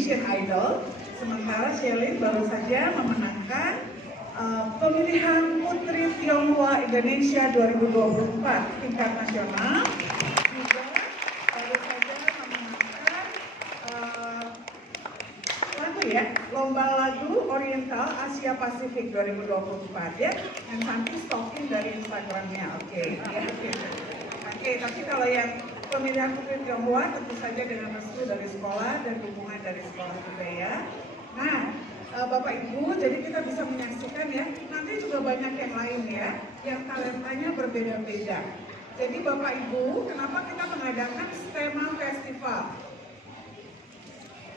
Indonesian Idol. Sementara Shelin baru saja memenangkan pemilihan Putri Tionghoa Indonesia 2024 tingkat nasional. Juga baru saja memenangkan lomba lagu Oriental Asia Pasifik 2024 ya. Yang nanti stalking dari Instagramnya, oke. Ya. Oke, tapi kalau yang pemilihan Putri Tionghoa tentu saja dengan restu dari sekolah dan dukungan dari sekolah juga ya. Nah, Bapak Ibu, jadi kita bisa menyaksikan ya, nanti juga banyak yang lain ya, yang talentanya berbeda-beda. Jadi Bapak Ibu, kenapa kita mengadakan STEMA Festival?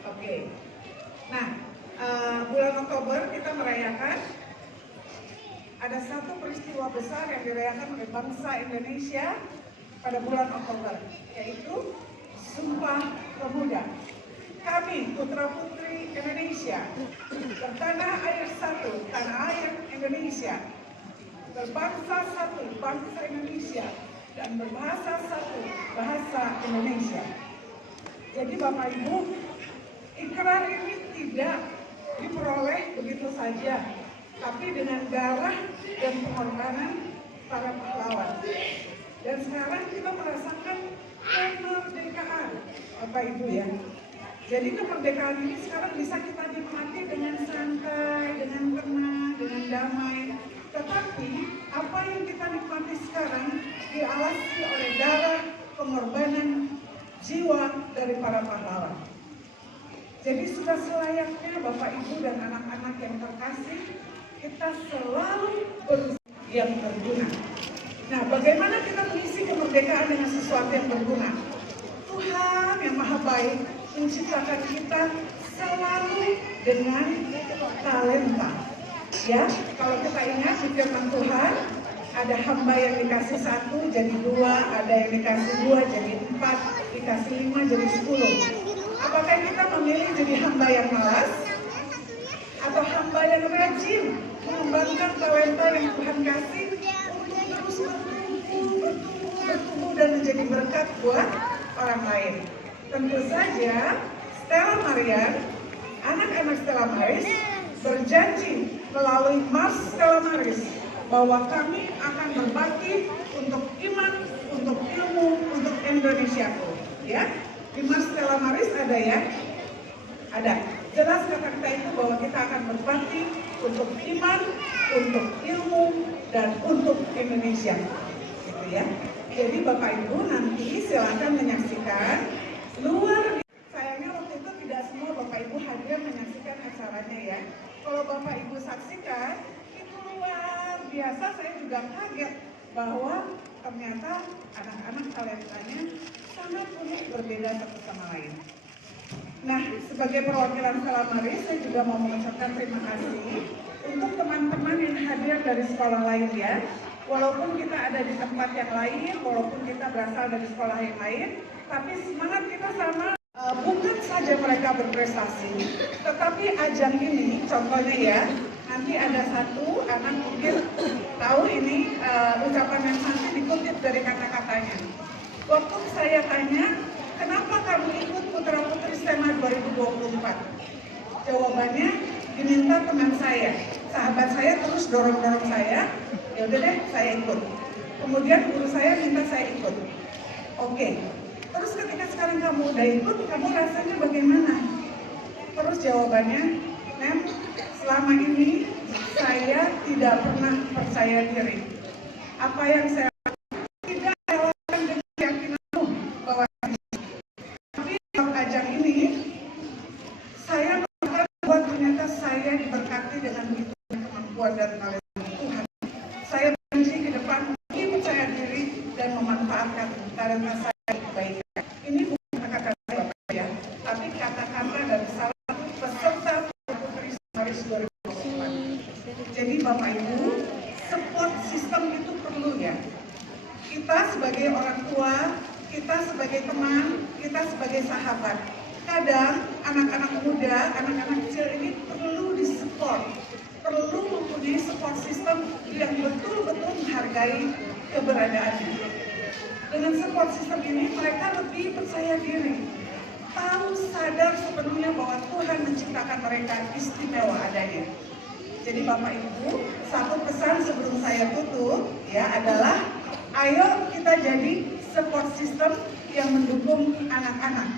Oke. Nah, bulan Oktober kita merayakan ada satu peristiwa besar yang dirayakan oleh bangsa Indonesia pada bulan Oktober, yaitu Sumpah Pemuda. Kami, putra-putri Indonesia, bertanah air satu, tanah air Indonesia, berbangsa satu, bangsa Indonesia, dan berbahasa satu, bahasa Indonesia. Jadi Bapak Ibu, ikrar ini tidak diperoleh begitu saja, tapi dengan darah dan pengorbanan para pahlawan. Dan sekarang kita merasakan kemerdekaan, Bapak Ibu ya. Jadi kemerdekaan ini sekarang bisa kita nikmati dengan santai, dengan tenang, dengan damai. Tetapi apa yang kita nikmati sekarang diawasi oleh darah, pengorbanan, jiwa dari para pahlawan. Jadi sudah selayaknya Bapak Ibu dan anak-anak yang terkasih, kita selalu berusaha yang berguna. Nah, bagaimana kita mengisi kemerdekaan dengan sesuatu yang berguna? Tuhan yang Maha Baik menciptakan kita selalu dengan talenta. Ya, kalau kita ingat di firman Tuhan, ada hamba yang dikasih 1 jadi 2, ada yang dikasih 2 jadi 4, dikasih 5 jadi 10. Apakah kita memilih jadi hamba yang malas atau hamba yang rajin mengembangkan talenta yang Tuhan kasih untuk terus bertumbuh dan menjadi berkat buat orang lain? Tentu saja Stella Marian, anak-anak Stella Maris berjanji melalui Mars Stella Maris bahwa kami akan berbakti untuk iman, untuk ilmu, untuk Indonesiaku. Ya, di Mars Stella Maris ada ya? Ada. Jelas kata-kata itu bahwa kita akan berbakti untuk iman, untuk ilmu, dan untuk Indonesia. Gitu ya. Jadi Bapak Ibu nanti silakan menyaksikan. Luar biasa, sayangnya waktu itu tidak semua Bapak Ibu hadir menyaksikan acaranya ya. Kalau Bapak Ibu saksikan, itu luar biasa, saya juga kaget bahwa ternyata anak-anak talentanya sangat unik, berbeda satu sama lain. Nah, sebagai perwakilan Stella Maris, saya juga mau mengucapkan terima kasih untuk teman-teman yang hadir dari sekolah lain ya. Walaupun kita ada di tempat yang lain, walaupun kita berasal dari sekolah yang lain, tapi semangat kita sama. Bukan saja mereka berprestasi, tetapi ajang ini, contohnya ya, nanti ada satu anak mungkin tahu ini ucapan yang nanti dikutip dari kata-katanya. Waktu saya tanya, kenapa kamu ikut Putra-Putri STEMA 2024? Jawabannya, diminta teman saya, sahabat saya terus dorong-dorong saya, ya udah deh saya ikut. Kemudian guru saya minta saya ikut. Oke. Terus ketika sekarang kamu udah ikut, kamu rasanya bagaimana? Terus jawabannya, Nem, selama ini saya tidak pernah percaya diri. Apa yang saya tidak lakukan dengan keyakinanmu bahwa tapi dalam ajang ini saya melihat bahwa ternyata saya diberkati dengan begitu kemampuan dan talenta Tuhan. Saya berjanji ke depan lebih percaya diri dan memanfaatkan talenta saya. Ini bukan kata-kata saya ya, tapi kata-kata dari salah satu peserta Putri Maris 2024. Jadi Bapak Ibu, support system itu perlu ya. Kita sebagai orang tua, kita sebagai teman, kita sebagai sahabat. Kadang anak-anak muda, anak-anak kecil ini perlu disupport, perlu mempunyai support system yang betul-betul menghargai keberadaannya. Dengan support system ini mereka lebih percaya diri, tahu sadar sepenuhnya bahwa Tuhan mereka istimewa adanya. Jadi Bapak Ibu, satu pesan sebelum saya tutup ya adalah ayo kita jadi support system yang mendukung anak-anak.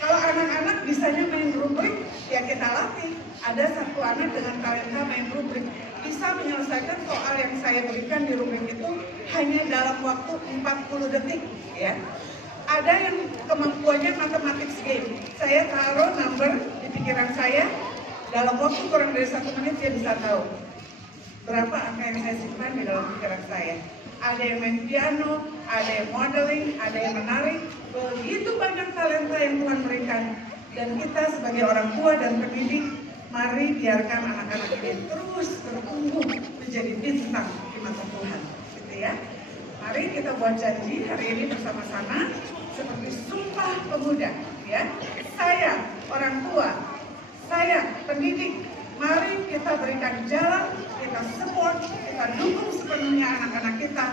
Kalau anak-anak bisanya main rubrik, ya kita latih. Ada satu anak dengan talenta main rubrik, bisa menyelesaikan soal yang saya berikan di rubrik itu hanya dalam waktu 40 detik ya. Ada yang kemampuannya mathematics game, saya taruh number di pikiran saya, dalam waktu kurang dari 1 menit dia bisa tahu berapa angka yang saya simpan di dalam pikiran saya. Ada yang main piano, ada yang modeling, ada yang menari, begitu banyak talenta yang Tuhan berikan. Dan kita sebagai orang tua dan pendidik, mari biarkan anak-anak ini terus bertumbuh menjadi bintang di mata Tuhan, gitu ya. Mari kita buat janji hari ini bersama-sama seperti sumpah pemuda, ya. Saya orang tua, saya pendidik, mari kita berikan jalan, kita support, kita dukung sepenuhnya anak-anak kita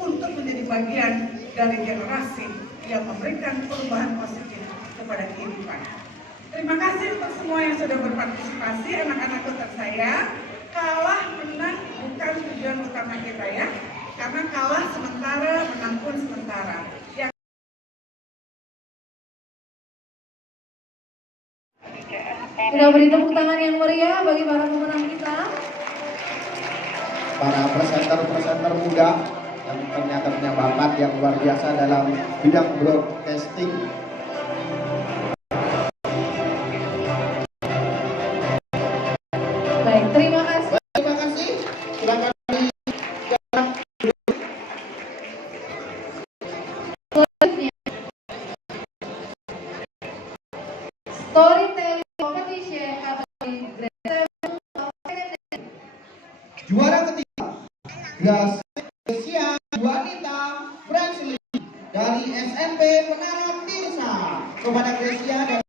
untuk menjadi bagian dari generasi yang memberikan perubahan positif kepada kehidupan. Terima kasih untuk semua yang sudah berpartisipasi, anak-anakku tersayang. Kalah menang bukan tujuan utama kita ya, karena kalah sementara, menang pun sementara. Kita beri tepuk tangan yang meriah bagi para pemenang kita. Para presenter muda yang ternyata punya bakat yang luar biasa dalam bidang broadcasting. Baik, terima kasih. Terima kasih. Silakan Storytelling competition atau juara ketiga Gracia Wanita Bransley dari SMP Menara Tirsa. Kepada Gracia dan